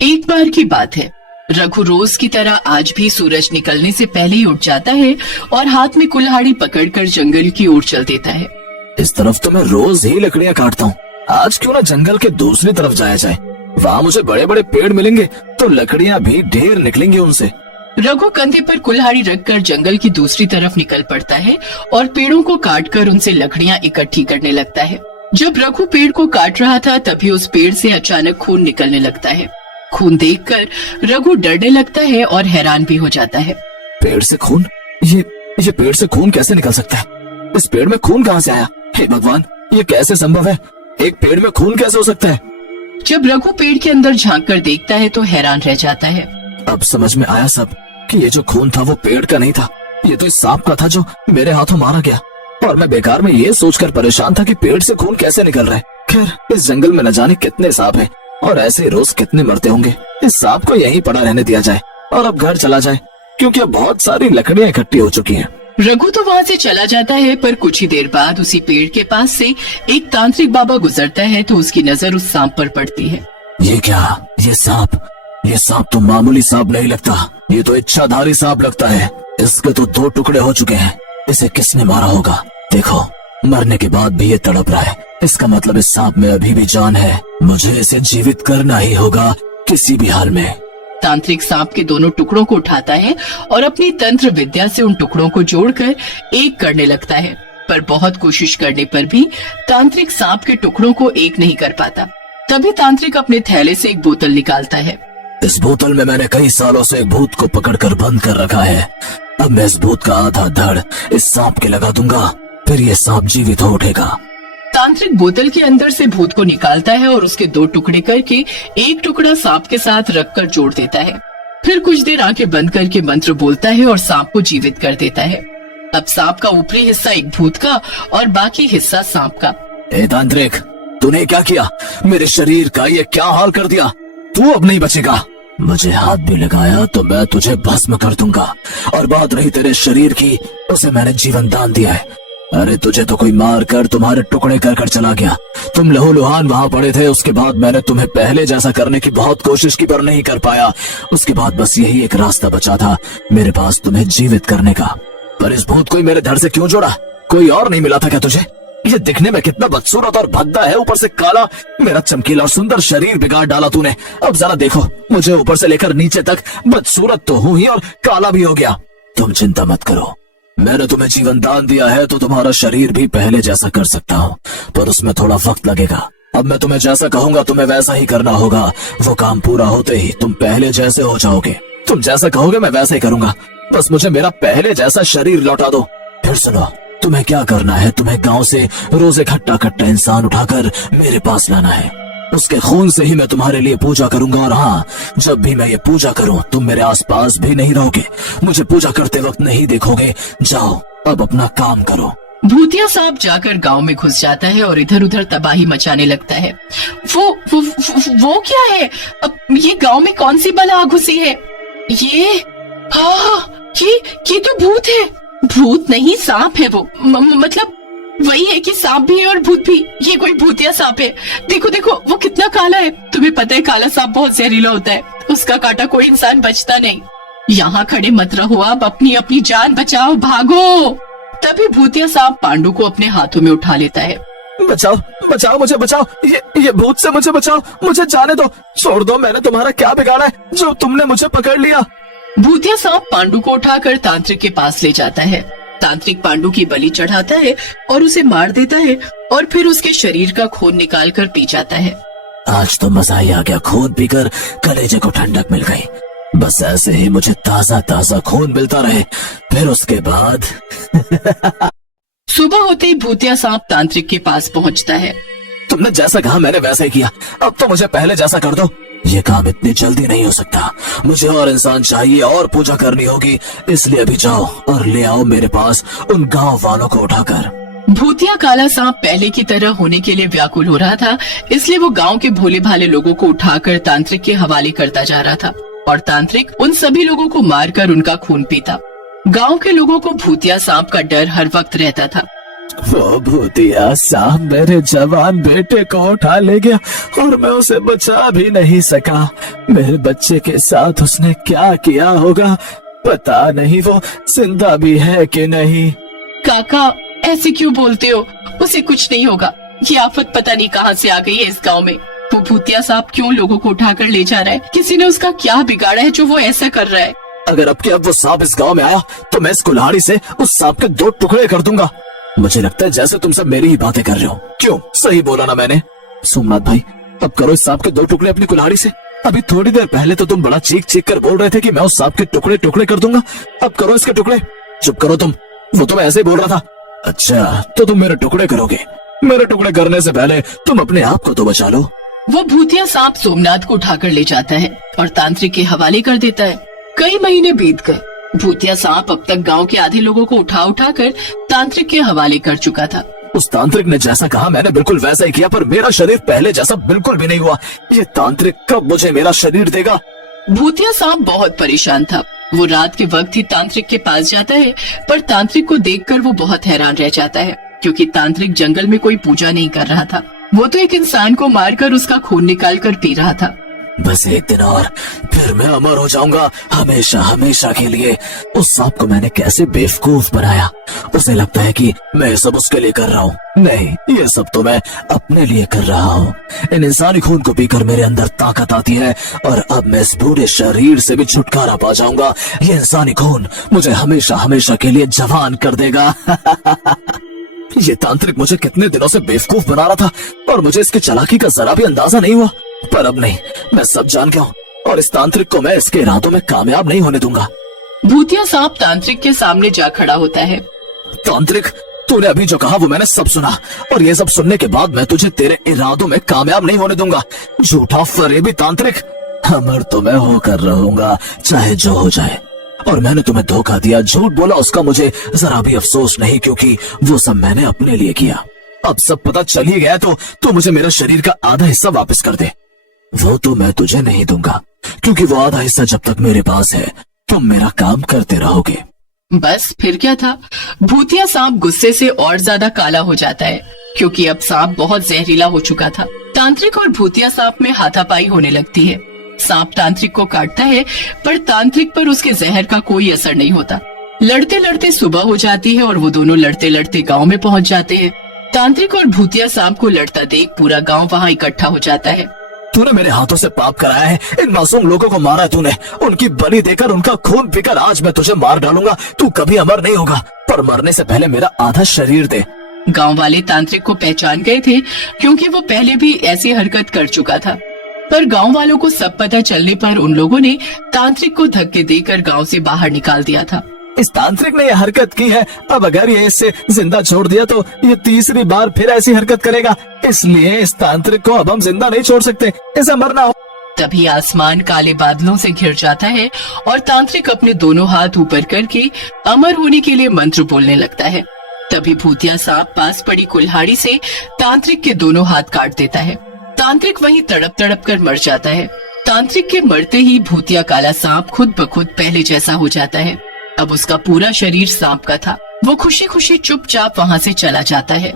एक बार की बात है। रघु रोज की तरह आज भी सूरज निकलने से पहले ही उठ जाता है और हाथ में कुल्हाड़ी पकड़कर जंगल की ओर चल देता है। इस तरफ तो मैं रोज ही लकड़ियाँ काटता हूँ, आज क्यों ना जंगल के दूसरी तरफ जाया जाए। वहाँ मुझे बड़े बड़े पेड़ मिलेंगे तो लकड़ियाँ भी ढेर निकलेंगी उनसे। रघु कंधे पर कुल्हाड़ी रखकर जंगल की दूसरी तरफ निकल पड़ता है और पेड़ों को काटकर उनसे लकड़ियाँ इकट्ठी करने लगता है। जब रघु पेड़ को काट रहा था तभी उस पेड़ से अचानक खून निकलने लगता है। खून देखकर रघु डरने लगता है और हैरान भी हो जाता है। पेड़ से खून? ये पेड़ से खून कैसे निकल सकता है? इस पेड़ में खून कहाँ से आया? हे भगवान, ये कैसे संभव है? एक पेड़ में खून कैसे हो सकता है? जब रघु पेड़ के अंदर झांक कर देखता है तो हैरान रह जाता है। अब समझ में आया सब कि ये जो खून था वो पेड़ का नहीं था, ये तो इस सांप का था जो मेरे हाथों मारा गया। और मैं बेकार में ये सोचकर परेशान था कि पेड़ से खून कैसे निकल रहा है। खैर, इस जंगल में न जाने कितने सांप हैं और ऐसे रोज कितने मरते होंगे। इस सांप को यहीं पड़ा रहने दिया जाए और अब घर चला जाए, क्योंकि अब बहुत सारी लकड़ियाँ इकट्ठी हो चुकी हैं। रघु तो वहाँ से चला जाता है, पर कुछ ही देर बाद उसी पेड़ के पास से एक तांत्रिक बाबा गुजरता है तो उसकी नजर उस सांप पर पड़ती है। ये क्या? ये सांप तो मामूली सांप नहीं लगता, ये तो इच्छाधारी सांप लगता है। इसके तो 2 टुकड़े हो चुके हैं। इसे किसने मारा होगा? देखो, मरने के बाद भी ये तड़प रहा है। इसका मतलब इस सांप में अभी भी जान है। मुझे इसे जीवित करना ही होगा किसी भी हाल में। तांत्रिक सांप के दोनों टुकड़ों को उठाता है और अपनी तंत्र विद्या से उन टुकड़ों को जोड़कर एक करने लगता है, पर बहुत कोशिश करने पर भी तांत्रिक सांप के टुकड़ों को एक नहीं कर पाता। तभी तांत्रिक अपने थैले से एक बोतल निकालता है। इस बोतल में मैंने कई सालों से एक भूत को पकड़कर बंद कर रखा है। अब मैं इस भूत का आधा धड़ इस सांप के लगा दूंगा, फिर ये सांप जीवित हो उठेगा। तांत्रिक बोतल के अंदर से भूत को निकालता है और उसके 2 टुकड़े करके एक टुकड़ा सांप के साथ रखकर जोड़ देता है। फिर कुछ देर आंखें बंद करके मंत्र बोलता है और सांप को जीवित कर देता है। अब सांप का ऊपरी हिस्सा एक भूत का और बाकी हिस्सा सांप का। ए तांत्रिक, तूने क्या किया? मेरे शरीर का ये क्या हाल कर दिया? तू अब नहीं बचेगा। मुझे हाथ भी लगाया तो मैं तुझे भस्म कर दूंगा, और बात रही तेरे शरीर की, उसे मैंने जीवन दान दिया है। अरे तुझे तो कोई मार कर तुम्हारे टुकड़े कर कर चला गया। तुम लहूलुहान वहाँ पड़े थे। उसके बाद मैंने तुम्हें पहले जैसा करने की बहुत कोशिश की पर नहीं कर पाया। उसके बाद बस यही एक रास्ता बचा था मेरे पास, तुम्हें जीवित करने का। पर इस भूत को ही मेरे धड़ से क्यों जोड़ा? कोई और नहीं मिला था क्या तुझे? ये दिखने में कितना बदसूरत और भद्दा है, ऊपर से काला। मेरा चमकीला और सुंदर शरीर बिगाड़ डाला तूने। अब जरा देखो, मुझे ऊपर से लेकर नीचे तक बदसूरत तो हूँ ही और काला भी हो गया। तुम चिंता मत करो, मैंने तुम्हें जीवन दान दिया है तो तुम्हारा शरीर भी पहले जैसा कर सकता हूँ, पर उसमें थोड़ा वक्त लगेगा। अब मैं तुम्हें जैसा कहूंगा तुम्हें वैसा ही करना होगा। वो काम पूरा होते ही तुम पहले जैसे हो जाओगे। तुम जैसा कहोगे मैं वैसा ही करूंगा, बस मुझे मेरा पहले जैसा शरीर लौटा दो। फिर सुनो, तुम्हें क्या करना है, तुम्हें गांव से रोज एक हट्टा कट्टा इंसान उठाकर मेरे पास लाना है। उसके खून से ही मैं तुम्हारे लिए पूजा करूंगा। और हाँ, जब भी मैं ये पूजा करूं तुम मेरे आसपास भी नहीं रहोगे, मुझे पूजा करते वक्त नहीं देखोगे। जाओ, अब अपना काम करो। भूतिया सांप जाकर गांव में घुस जाता है और इधर उधर तबाही मचाने लगता है। वो क्या है? अब ये गांव में कौन सी बला घुसी है? ये तो भूत है। भूत नहीं, सांप है वो। मतलब वही है कि सांप भी है और भूत भी। ये कोई भूतिया सांप है। देखो देखो, वो कितना काला है। तुम्हें पता है काला सांप बहुत जहरीला होता है, उसका काटा कोई इंसान बचता नहीं। यहाँ खड़े मत रहो, आप अपनी अपनी जान बचाओ, भागो। तभी भूतिया सांप पांडु को अपने हाथों में उठा लेता है। बचाओ बचाओ, मुझे बचाओ, ये भूत से मुझे बचाओ, मुझे जाने दो, छोड़ दो। मैंने तुम्हारा क्या बिगाड़ा है जो तुमने मुझे पकड़ लिया? भूतिया सांप पांडु को उठाकर तांत्रिक के पास ले जाता है। तांत्रिक पांडु की बलि चढ़ाता है और उसे मार देता है और फिर उसके शरीर का खून निकाल कर पी जाता है। आज तो मजा ही आ गया, खून पीकर कलेजे को ठंडक मिल गई। बस ऐसे ही मुझे ताजा ताजा खून मिलता रहे, फिर उसके बाद सुबह होते ही भूतिया सांप तांत्रिक के पास पहुंचता है। तुमने जैसा कहा मैंने वैसा ही किया, अब तो मुझे पहले जैसा कर दो। ये काम इतनी जल्दी नहीं हो सकता, मुझे और इंसान चाहिए और पूजा करनी होगी। इसलिए अभी जाओ और ले आओ मेरे पास उन गांव वालों को उठाकर। भूतिया काला सांप पहले की तरह होने के लिए व्याकुल हो रहा था, इसलिए वो गांव के भोले भाले लोगों को उठाकर तांत्रिक के हवाले करता जा रहा था और तांत्रिक उन सभी लोगों को मारकर उनका खून पीता। गांव के लोगों को भूतिया सांप का डर हर वक्त रहता था। वो भूतिया सांप मेरे जवान बेटे को उठा ले गया और मैं उसे बचा भी नहीं सका। मेरे बच्चे के साथ उसने क्या किया होगा, पता नहीं वो जिंदा भी है कि नहीं। काका ऐसे क्यों बोलते हो, उसे कुछ नहीं होगा। ये आफत पता नहीं कहाँ से आ गई है इस गांव में। वो भूतिया सांप क्यों लोगों को उठाकर ले जा रहा है? किसी ने उसका क्या बिगाड़ा है जो वो ऐसा कर रहा है? अगर अब के अब वो सांप इस गांव में आया तो मैं इस कुल्हाड़ी से उस सांप के 2 टुकड़े कर दूंगा। मुझे लगता है जैसे तुम सब मेरी ही बातें कर रहे हो। क्यों, सही बोला ना मैंने? सोमनाथ भाई, अब करो इस सांप के 2 टुकड़े अपनी कुल्हाड़ी से। अभी थोड़ी देर पहले तो तुम बड़ा चीख चीख कर बोल रहे थे कि मैं उस सांप के टुकड़े टुकड़े कर दूंगा। अब करो इसके टुकड़े। चुप करो तुम, वो तो मैं ऐसे ही बोल रहा था। अच्छा, तो तुम मेरे टुकड़े करोगे? मेरे टुकड़े करने से पहले तुम अपने आप को तो बचा लो। वो भूतिया सांप सोमनाथ को उठाकर ले जाता है और तांत्रिक के हवाले कर देता है। कई महीने बीत गए। भूतिया सांप अब तक गांव के आधे लोगों को उठा उठा कर तांत्रिक के हवाले कर चुका था। उस तांत्रिक ने जैसा कहा मैंने बिल्कुल वैसा ही किया, पर मेरा शरीर पहले जैसा बिल्कुल भी नहीं हुआ। ये तांत्रिक कब मुझे मेरा शरीर देगा? भूतिया सांप बहुत परेशान था। वो रात के वक्त ही तांत्रिक के पास जाता है, पर तांत्रिक को देखकर वो बहुत हैरान रह जाता है, क्योंकि तांत्रिक जंगल में कोई पूजा नहीं कर रहा था। वो तो एक इंसान को मारकर उसका खून निकाल कर पी रहा था। बस एक दिन और फिर मैं अमर हो जाऊंगा, हमेशा हमेशा के लिए। उस सांप को मैंने कैसे बेवकूफ बनाया। उसे लगता है कि मैं ये सब उसके लिए कर रहा हूँ। नहीं, ये सब तो मैं अपने लिए कर रहा हूँ। इन इंसानी खून को पीकर मेरे अंदर ताकत आती है और अब मैं इस पूरे शरीर से भी छुटकारा पा जाऊंगा। ये इंसानी खून मुझे हमेशा हमेशा के लिए जवान कर देगा। ये तांत्रिक मुझे कितने दिनों से बेवकूफ बना रहा था और मुझे इसकी चालाकी का जरा भी अंदाजा नहीं हुआ। पर अब नहीं, मैं सब जान गया हूँ और इस तांत्रिक को मैं इसके इरादों में कामयाब नहीं होने दूंगा। भूतिया सांप तांत्रिक के सामने जा खड़ा होता है। तांत्रिक, तूने अभी जो कहा वो मैंने सब सुना, और ये सब सुनने के बाद मैं तुझे तेरे इरादों में कामयाब नहीं होने दूंगा। झूठा फरेबी तांत्रिक, अमर तो मैं होकर रहूंगा चाहे जो हो जाए। और मैंने तुम्हें धोखा दिया, झूठ बोला, उसका मुझे जरा भी अफसोस नहीं, क्योंकि वो सब मैंने अपने लिए किया। अब सब पता चल ही गया तो मुझे मेरा शरीर का आधा हिस्सा वापस कर दे। वो तो मैं तुझे नहीं दूंगा, क्योंकि वो आधा हिस्सा जब तक मेरे पास है तुम मेरा काम करते रहोगे। बस फिर क्या था। भूतिया सांप गुस्से से और ज्यादा काला हो जाता है, क्योंकि अब सांप बहुत जहरीला हो चुका था। तांत्रिक और भूतिया सांप में हाथापाई होने लगती है। सांप तांत्रिक को काटता है, पर तांत्रिक पर उसके जहर का कोई असर नहीं होता। लड़ते लड़ते सुबह हो जाती है और वो दोनों लड़ते लड़ते गांव में पहुंच जाते हैं। तांत्रिक और भूतिया सांप को लड़ता देख पूरा गांव वहां इकट्ठा हो जाता है। तूने मेरे हाथों से पाप कराया है, इन मासूम लोगों को मारा है तूने, उनकी बलि देकर, उनका खून पीकर आज मैं तुझे मार डालूंगा। तू कभी अमर नहीं होगा, पर मरने से पहले मेरा आधा शरीर दे। गांव वाले तांत्रिक को पहचान गए थे, क्योंकि वो पहले भी ऐसी हरकत कर चुका था। पर गांव वालों को सब पता चलने पर उन लोगों ने तांत्रिक को धक्के देकर गांव से बाहर निकाल दिया था। इस तांत्रिक ने यह हरकत की है, अब अगर ये इसे जिंदा छोड़ दिया तो ये तीसरी बार फिर ऐसी हरकत करेगा, इसलिए इस तांत्रिक को अब हम जिंदा नहीं छोड़ सकते, इसे मरना हो। तभी आसमान काले बादलों से घिर जाता है और तांत्रिक अपने दोनों हाथ ऊपर करके अमर होने के लिए मंत्र बोलने लगता है। तभी भूतिया सांप पास पड़ी कुल्हाड़ी से तांत्रिक के दोनों हाथ काट देता है। तांत्रिक वहीं तड़प तड़प कर मर जाता है। तांत्रिक के मरते ही भूतिया काला सांप खुद ब खुद पहले जैसा हो जाता है। अब उसका पूरा शरीर सांप का था। वो खुशी खुशी चुपचाप वहाँ से चला जाता है।